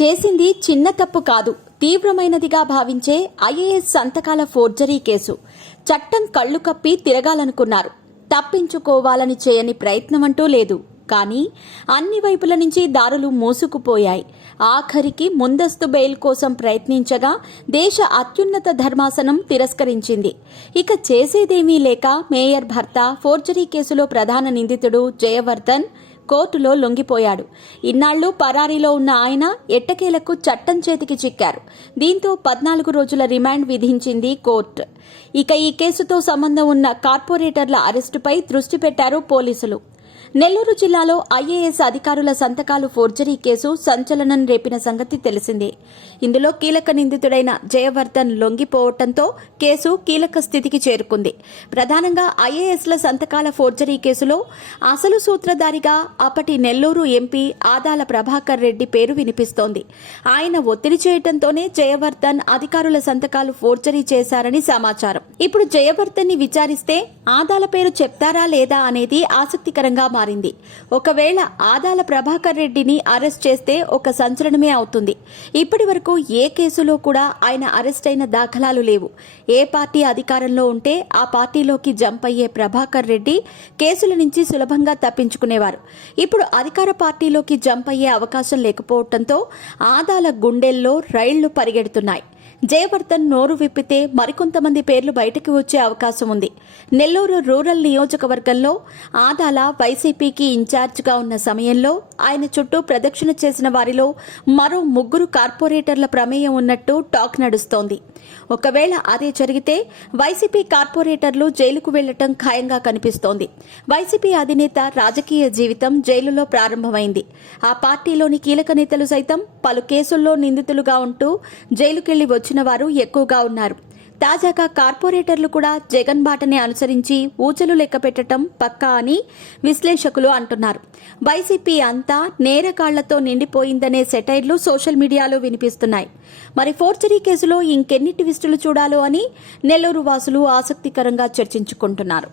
చేసింది చిన్న తప్పు కాదు, తీవ్రమైనదిగా భావించే ఐఏఎస్ సంతకాల ఫోర్జరీ కేసు. చట్టం కళ్లు కప్పి తిరగాలనుకున్నారు. తప్పించుకోవాలని చేయని ప్రయత్నమంటూ లేదు. కానీ అన్ని వైపుల నుంచి దారులు మూసుకుపోయాయి. ఆఖరికి ముందస్తు బెయిల్ కోసం ప్రయత్నించగా దేశ అత్యున్నత ధర్మాసనం తిరస్కరించింది. ఇక చేసేదేమీ లేక మేయర్ భర్త ఫోర్జరీ కేసులో ప్రధాన నిందితుడు జయవర్ధన్ కోర్టులో లొంగిపోయాడు. ఇన్నాళ్లు పరారీలో ఉన్న ఆయన ఎట్టకేలకు చట్టం చేతికి చిక్కారు. దీంతో 14 రోజుల రిమాండ్ విధించింది కోర్టు. ఇక ఈ కేసుతో సంబంధం ఉన్న కార్పొరేటర్ల అరెస్టుపై దృష్టి పెట్టారు పోలీసులు. నెల్లూరు జిల్లాలో ఐఏఎస్ అధికారుల సంతకాలు ఫోర్జరీ కేసు సంచలనం రేపిన సంగతి తెలిసిందే. ఇందులో కీలక నిందితుడైన జయవర్ధన్ లొంగిపోవడంతో కేసు కీలక స్థితికి చేరుకుంది. ప్రధానంగా ఐఏఎస్ల సంతకాల ఫోర్జరీ కేసులో అసలు సూత్రధారిగా అప్పటి నెల్లూరు ఎంపీ ఆదాల ప్రభాకర్ రెడ్డి పేరు వినిపిస్తోంది. ఆయన ఒత్తిడి చేయడంతోనే జయవర్ధన్ అధికారుల సంతకాలు ఫోర్జరీ చేశారని సమాచారం. ఇప్పుడు జయవర్ధన్ ని విచారిస్తే ఆదాల పేరు చెప్తారా లేదా అనేది ఆసక్తికరంగా మారింది. ఒకవేళ ఆదాల ప్రభాకర్ రెడ్డిని అరెస్ట్ చేస్తే ఒక సంచలనమే అవుతుంది. ఇప్పటి వరకు ఏ కేసులో కూడా ఆయన అరెస్ట్ అయిన దాఖలాలు లేవు. ఏ పార్టీ అధికారంలో ఉంటే ఆ పార్టీలోకి జంప్ అయ్యే ప్రభాకర్ రెడ్డి కేసుల నుంచి సులభంగా తప్పించుకునేవారు. ఇప్పుడు అధికార పార్టీలోకి జంప్ అయ్యే అవకాశం లేకపోవడంతో ఆదాల గుండెల్లో రైళ్లు పరిగెడుతున్నాయి. జయవర్ధన్ నోరు విప్పితే మరికొంతమంది పేర్లు బయటకు వచ్చే అవకాశం ఉంది. నెల్లూరు రూరల్ నియోజకవర్గంలో ఆదాల వైసీపీకి ఇన్ఛార్జిగా ఉన్న సమయంలో ఆయన చుట్టూ ప్రదక్షిణ చేసిన వారిలో మరో 3 కార్పొరేటర్ల ప్రమేయం ఉన్నట్టు టాక్ నడుస్తోంది. ఒకవేళ అదే జరిగితే వైసీపీ కార్పొరేటర్లు జైలుకు వెళ్లటం ఖాయంగా కనిపిస్తోంది. వైసీపీ అధినేత రాజకీయ జీవితం జైలులో ప్రారంభమైంది. ఆ పార్టీలోని కీలక నేతలు సైతం పలు కేసుల్లో నిందితులుగా ఉంటూ జైలుకెళ్లి వచ్చిన వారు ఎక్కువగా ఉన్నారు. తాజాగా కార్పొరేటర్లు కూడా జగన్ బాటనే అనుసరించి ఊచలు లెక్కపెట్టడం పక్కా అని విశ్లేషకులు అంటున్నారు. వైసీపీ అంతా నేరగాళ్లతో నిండిపోయిందనే సెటైర్లు సోషల్ మీడియాలో వినిపిస్తున్నాయి. మరి ఫోర్జరీ కేసులో ఇంకెన్ని ట్విస్టులు చూడాలో అని నెల్లూరు వాసులు ఆసక్తికరంగా చర్చించుకుంటున్నారు.